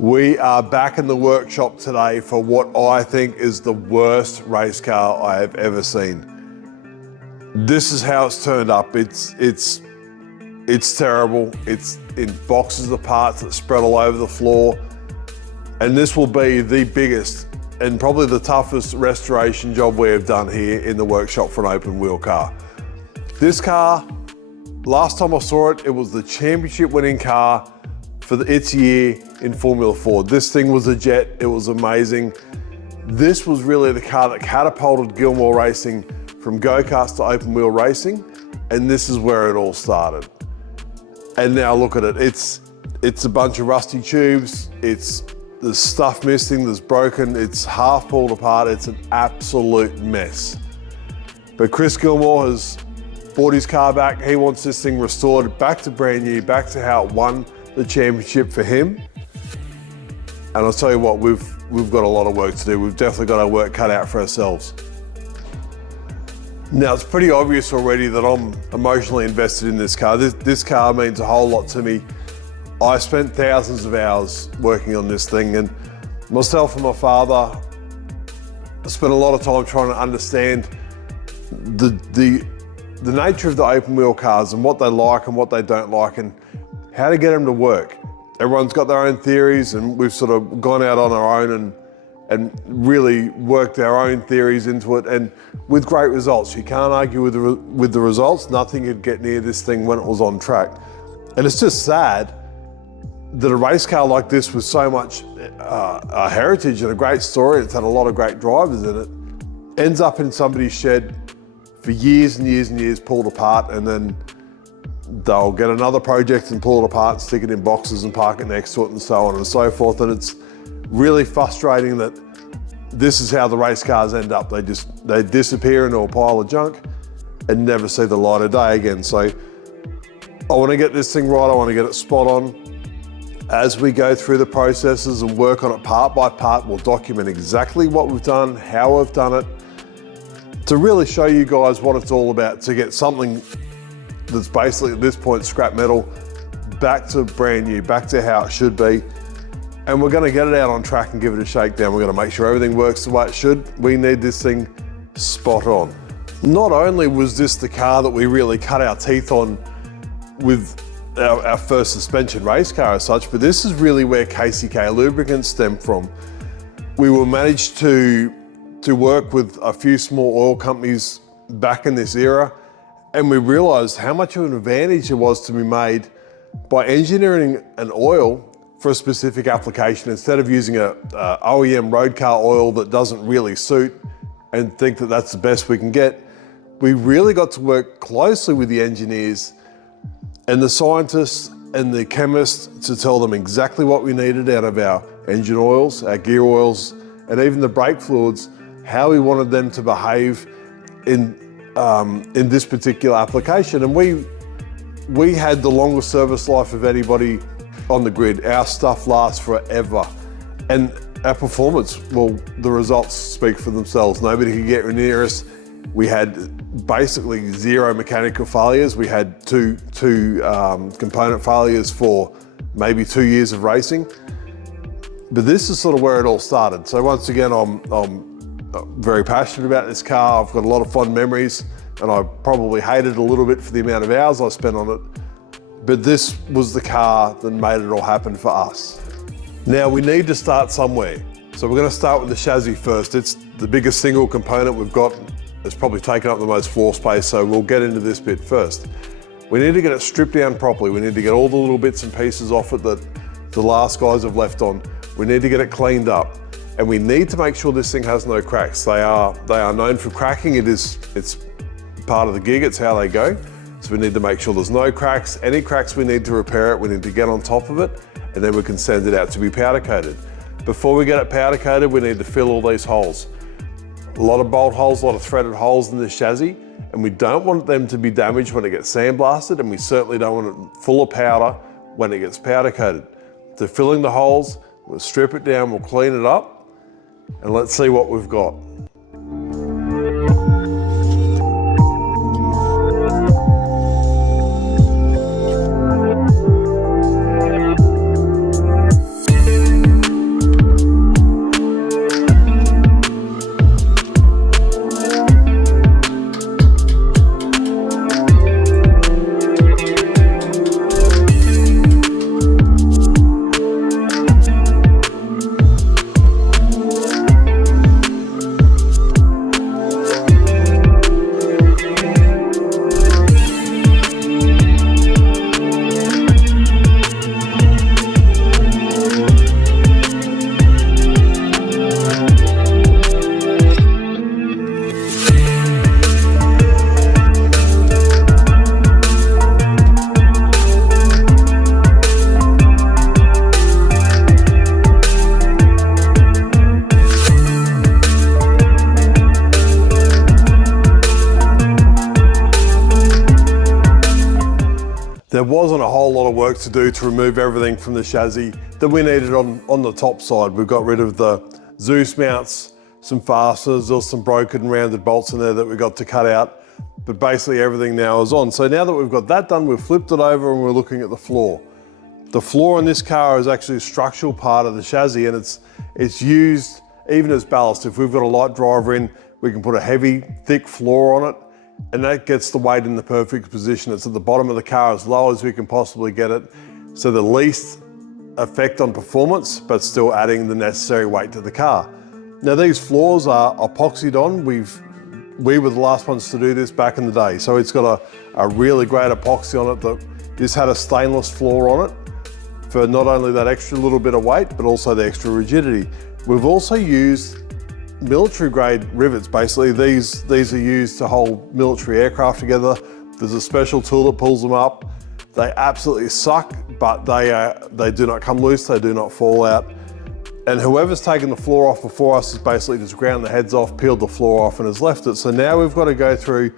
We are back in the workshop today for what I think is the worst race car I have ever seen. This is how it's turned up. It's terrible. It's in boxes of parts that spread all over the floor. And this will be the biggest and probably the toughest restoration job we have done here in the workshop for an open wheel car. This car, last time I saw it, it was the championship winning car for its year in Formula Ford. This thing was a jet, it was amazing. This was really the car that catapulted Gilmour Racing from go-karts to open wheel racing, and this is where it all started. And now look at it, it's a bunch of rusty tubes, there's stuff missing, there's broken, it's half pulled apart, it's an absolute mess. But Chris Gilmour has bought his car back, he wants this thing restored back to brand new, back to how it won the championship for him. And I'll tell you what, we've got a lot of work to do. We've definitely got our work cut out for ourselves. Now, it's pretty obvious already that I'm emotionally invested in this car. This car means a whole lot to me. I spent thousands of hours working on this thing, and myself and my father spent a lot of time trying to understand the nature of the open wheel cars and what they like and what they don't like, and how to get them to work. Everyone's got their own theories, and we've sort of gone out on our own and really worked our own theories into it, and with great results. You can't argue with the results. Nothing could get near this thing when it was on track. And it's just sad that a race car like this with so much a heritage and a great story, it's had a lot of great drivers in it, ends up in somebody's shed for years and years and years, pulled apart, and then they'll get another project and pull it apart, stick it in boxes and park it next to it and so on and so forth. And it's really frustrating that this is how the race cars end up. They disappear into a pile of junk and never see the light of day again. So I want to get this thing right. I want to get it spot on. As we go through the processes and work on it part by part, we'll document exactly what we've done, how we've done it, to really show you guys what it's all about, to get something that's basically at this point scrap metal back to brand new, back to how it should be. And we're going to get it out on track and give it a shakedown. We're going to make sure everything works the way it should. We need this thing spot on. Not only was this the car that we really cut our teeth on with our first suspension race car as such, but this is really where KCK Lubricants stemmed from. We were managed to work with a few small oil companies back in this era, and we realized how much of an advantage there was to be made by engineering an oil for a specific application instead of using a OEM road car oil that doesn't really suit and think that that's the best we can get. We really got to work closely with the engineers and the scientists and the chemists to tell them exactly what we needed out of our engine oils, our gear oils, and even the brake fluids, how we wanted them to behave in this particular application. And we had the longest service life of anybody on the grid. Our stuff lasts forever. And our performance, well, the results speak for themselves. Nobody could get near us. We had basically zero mechanical failures. We had two component failures for maybe 2 years of racing. But this is sort of where it all started. So once again, I'm very passionate about this car. I've got a lot of fond memories, and I probably hated it a little bit for the amount of hours I spent on it. But this was the car that made it all happen for us. Now we need to start somewhere. So we're going to start with the chassis first. It's the biggest single component we've got. It's probably taken up the most floor space, so we'll get into this bit first. We need to get it stripped down properly. We need to get all the little bits and pieces off it that the last guys have left on. We need to get it cleaned up. And we need to make sure this thing has no cracks. They are known for cracking. It's part of the gig, it's how they go. So we need to make sure there's no cracks. Any cracks we need to repair it, we need to get on top of it, and then we can send it out to be powder coated. Before we get it powder coated, we need to fill all these holes. A lot of bolt holes, a lot of threaded holes in this chassis, and we don't want them to be damaged when it gets sandblasted, and we certainly don't want it full of powder when it gets powder coated. So filling the holes, we'll strip it down, we'll clean it up, and let's see what we've got. of work to do to remove everything from the chassis that we needed on the top side. We've got rid of the Zeus mounts, some fasteners, there's some broken rounded bolts in there that we got to cut out, but basically everything now is on. So now that we've got that done, we've flipped it over and we're looking at the floor. The floor in this car is actually a structural part of the chassis, and it's used even as ballast. If we've got a light driver in, we can put a heavy, thick floor on it, and that gets the weight in the perfect position. It's at the bottom of the car as low as we can possibly get it, so the least effect on performance, but still adding the necessary weight to the car. Now these floors are epoxied on. We were the last ones to do this back in the day, so it's got a really great epoxy on it. This had a stainless floor on it for not only that extra little bit of weight, but also the extra rigidity. We've also used military grade rivets. Basically, these are used to hold military aircraft together. There's a special tool that pulls them up. They absolutely suck, but they do not come loose, they do not fall out. And whoever's taken the floor off before us has basically just ground the heads off, peeled the floor off and has left it. So now we've got to go through,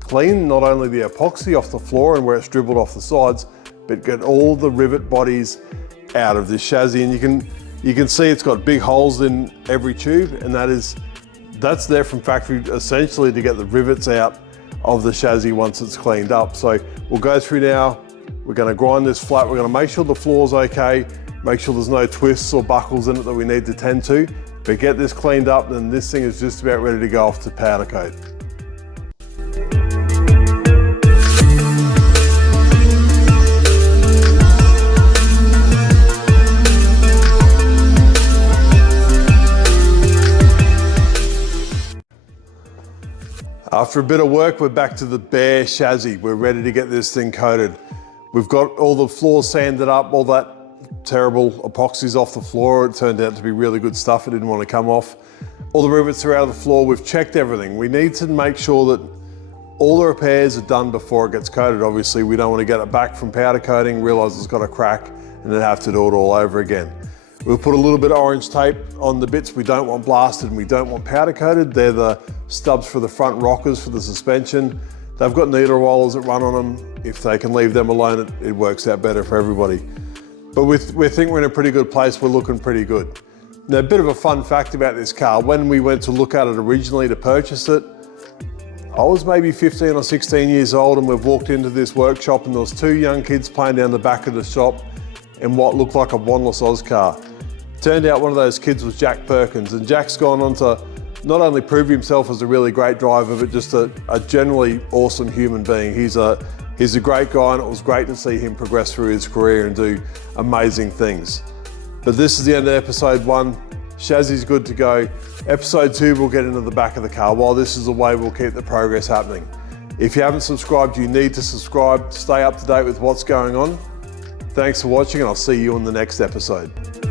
clean not only the epoxy off the floor and where it's dribbled off the sides, but get all the rivet bodies out of this chassis. And you can see it's got big holes in every tube, and that's there from factory essentially to get the rivets out of the chassis once it's cleaned up. So we'll go through now, we're gonna grind this flat, we're gonna make sure the floor's okay, make sure there's no twists or buckles in it that we need to tend to, but get this cleaned up, and this thing is just about ready to go off to powder coat. After a bit of work, we're back to the bare chassis. We're ready to get this thing coated. We've got all the floors sanded up, all that terrible epoxies off the floor. It turned out to be really good stuff. It didn't want to come off. All the rivets are out of the floor. We've checked everything. We need to make sure that all the repairs are done before it gets coated. Obviously, we don't want to get it back from powder coating, realize it's got a crack, and then have to do it all over again. We'll put a little bit of orange tape on the bits we don't want blasted and we don't want powder coated. They're the stubs for the front rockers for the suspension. They've got needle rollers that run on them. If they can leave them alone, it works out better for everybody. But we think we're in a pretty good place. We're looking pretty good. Now, a bit of a fun fact about this car, when we went to look at it originally to purchase it, I was maybe 15 or 16 years old, and we've walked into this workshop and there was two young kids playing down the back of the shop in what looked like a Wanless Oz car. Turned out one of those kids was Jack Perkins, and Jack's gone on to not only prove himself as a really great driver, but just a generally awesome human being. He's a great guy, and it was great to see him progress through his career and do amazing things. But this is the end of episode 1. Chassis is good to go. Episode 2, we'll get into the back of the car. While this is away, we'll keep the progress happening. If you haven't subscribed, you need to subscribe to stay up to date with what's going on. Thanks for watching, and I'll see you on the next episode.